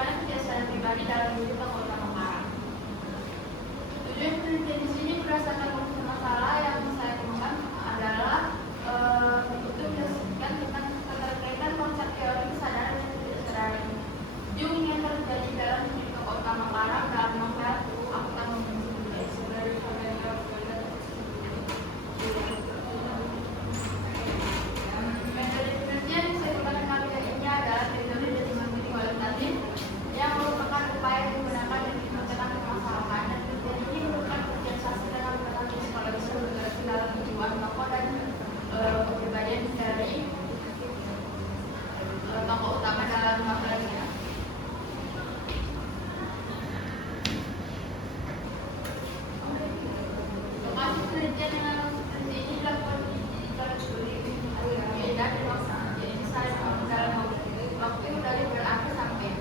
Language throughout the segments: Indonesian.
bagaimana kebiasaan pribadi dalam hidup tokoh utama Parang. Tujuan penelitian di sini berdasarkan konsep masalah yang saya temukan adalah untuk menjelaskan tentang keterkaitan konsep teori kesadaran dan ketidaksadaran Jung yang terjadi dalam hidup tokoh utama Parang dalam novel Aku Tak Membenci Budaya. Metode penelitian yang saya gunakan kali ini adalah metode determinisme kualitatif yang merupakan upaya yang digunakan dan dikerjakan permasalahan, dan penelitian ini merupakan kerjasama dalam pendekatan psikologis bergerak dalam kejiwaan tokoh dan kepribadian dari tokoh utama dalam novelnya. Lokasi penelitian yang seperti ini dilakukan di Medan dan Waksa. Jadi saya dalam waktu dari bulan April sampai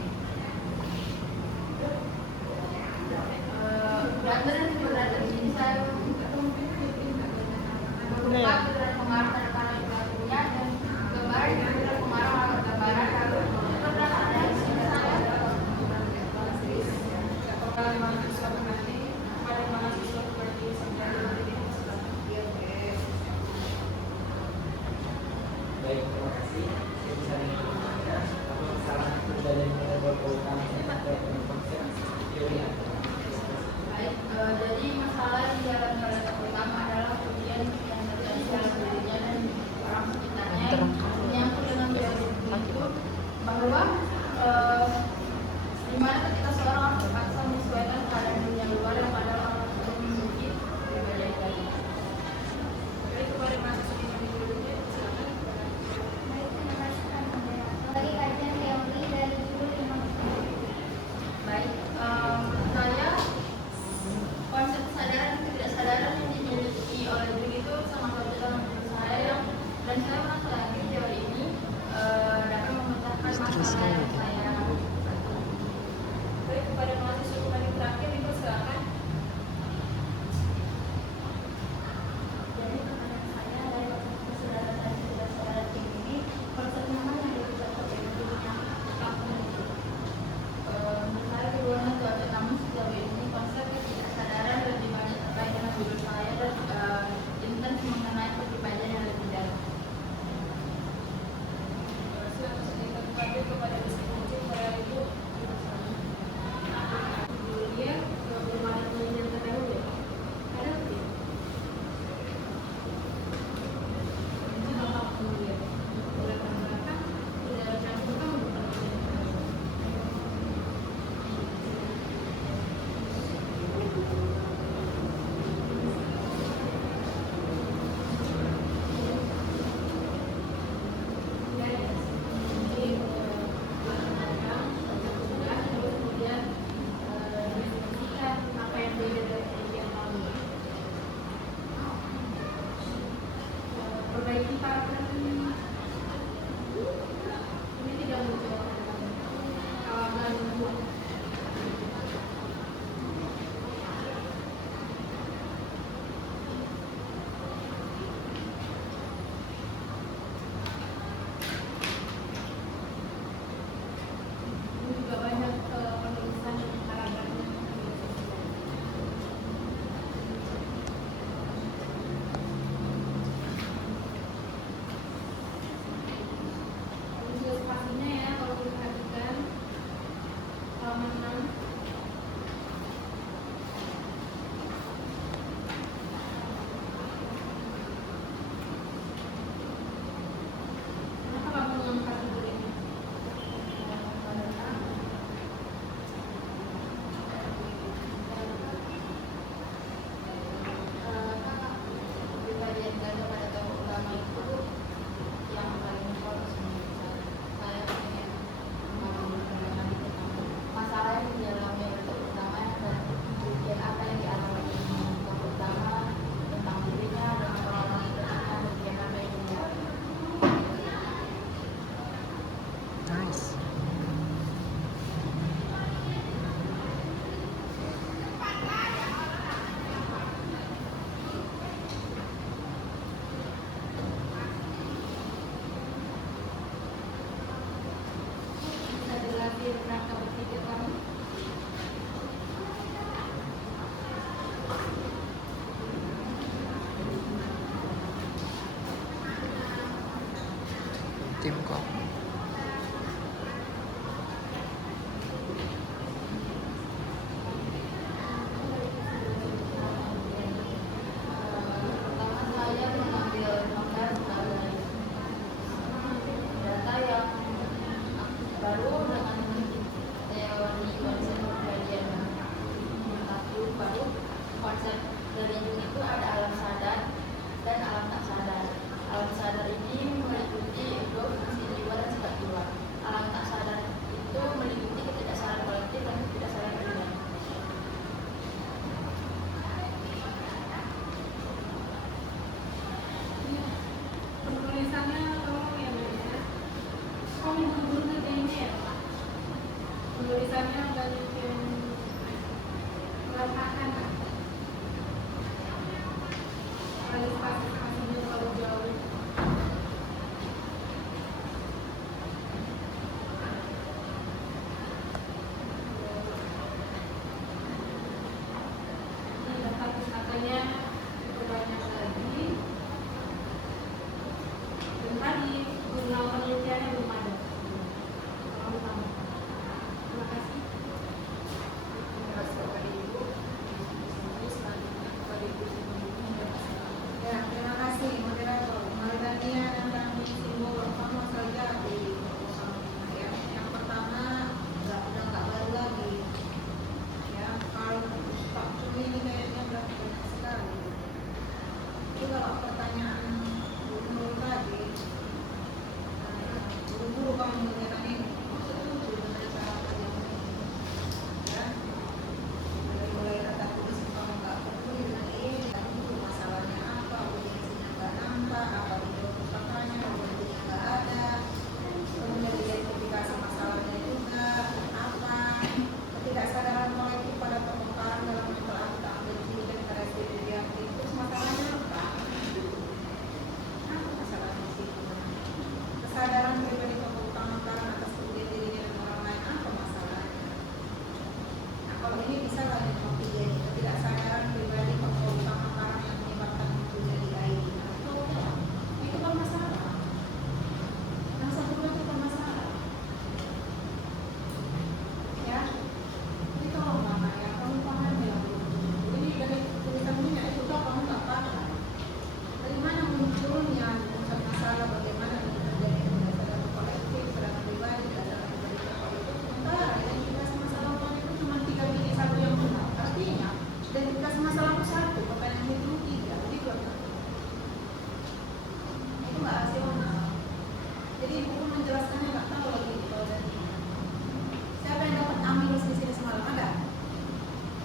Banten dan Banten ini saya berupa keterangan pengarang pada para ilmunya dan gambaran keterangan pengarang alat gambaran lalu keterangannya di sini saya pada mahasiswa berarti pada mahasiswa seperti Baik, terima kasih. Saya bisa menginformasikan apa kesalahan itu dari beberapa utama sampai konsep teori yang baik. Jadi masalah di dalam tokoh utama adalah kemudian yang terjadi dalam dirinya dan orang sekitarnya yang menyangkut dengan teori itu bahwa di mana ketika seorang harus terpaksa menyesuaikan keadaan dunia luar yang pada orang tersebut memiliki berbagai dari. Baik, kepada mahasiswa yang dulu silakan. Bagi kajian teori dari judul 5. Baik, saya konsep kesadaran dan ketidaksadaran yang dimiliki oleh Jung itu sangat berjalan menurut saya dan saya merasa yakin teori ini dapat memecahkan masalah yang saya lakukan. Baik, kepada mahasiswa kembali terakhir itu silakan. Jadi pertanyaan saya dari konsep kesadaran dan ketidaksadaran ini, konsep mana yang lebih cocok dengan dirinya pelaku itu? Menurut saya keduanya cocok, namun sejauh ini konsep ketidaksadaran lebih banyak terkait dengan diri saya dan intens mengenai kepribadian yang lebih dalam. Silakan saya kepada diskusi. Kalau ini bisa lah jadi ketidaksadaran pribadi pokok utama barang yang menyebabkan terjadi ID. Itu bermasalah. Yang satu itu bermasalah. Ya, ini tolong Mama ya, kamu paham ya. Ini dari tulisan punya itu kamu nggak paham. Dari mana munculnya unsur masalah, bagaimana terjadi berdasarkan kolektif, berdasarkan pribadi, berdasarkan pribadi kolektif. Sementara identitas masalah orang itu cuma 3 biji satu yang benar. Artinya identitas masalahku satu, pertanyaan itu 3, jadi 2. Itu nggak rasional. Jadi buku menjelaskannya nggak tahu lagi kalau dari siapa yang dapat ambil di sini semalam ada?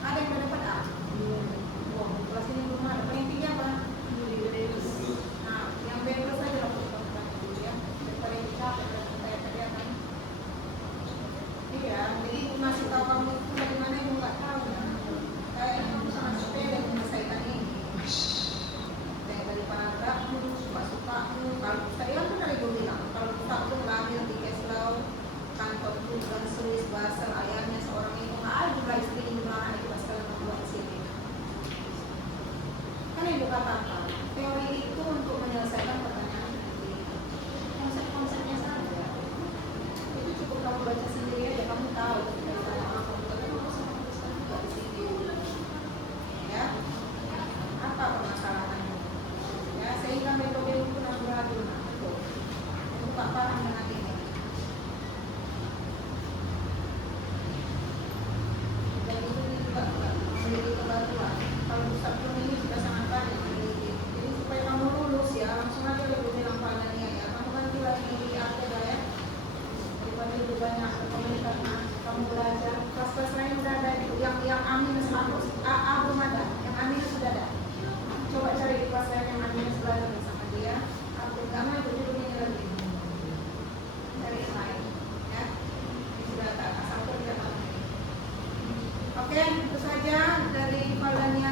Ada yang dapat A? Wah, kelas ini belum ada. Paling tinggi apa? Nah, yang B plus saja lah dulu ya. Daripada yang capek dan tanya-tanya kan. Iya, jadi masih tahu kamu itu dari mana ibu nggak tahu ya. Kayaknya kamu sangat sepele menyelesaikan ini. Dari paragraf, suka-suka. Kalau saya kan dari dulu bilang, kalau kita tuh lahir di Keslau, kantor tugas Swiss, Basel, ayahnya seorang itu nggak ada juga istri jumlah anak itu sekalian membuat di sini. Kan ibu katakan, teori itu untuk menyelesaikan pertanyaan nanti. Konsep-konsepnya saja. Itu cukup kamu baca sendiri aja, kamu tahu dari tanya apa kamu bisa menuliskan juga di sini. Ya, apa permasalahannya? Ya, sehingga metode itu nampaknya betul. Itu Pak paham dengan ini. Dan itu juga memiliki kebaruan. Kalau pusat pun ini sudah sangat banyak memiliki. Jadi supaya kamu lulus ya, langsung aja lebih bilang padanya ya. Kamu nanti lagi di Akeda ya. Daripada lebih banyak komunitas, kamu belajar. Kelas-kelas lain udah ada itu. Yang amin A belum ada. Yang amin sudah ada. Coba cari di kelas lain yang amin belajar bersama dia. Aku gak mau judulnya lagi. Cari yang lain ya. Ini sudah tak asal kerja kamu. Oke, itu saja dari Pak Daniel.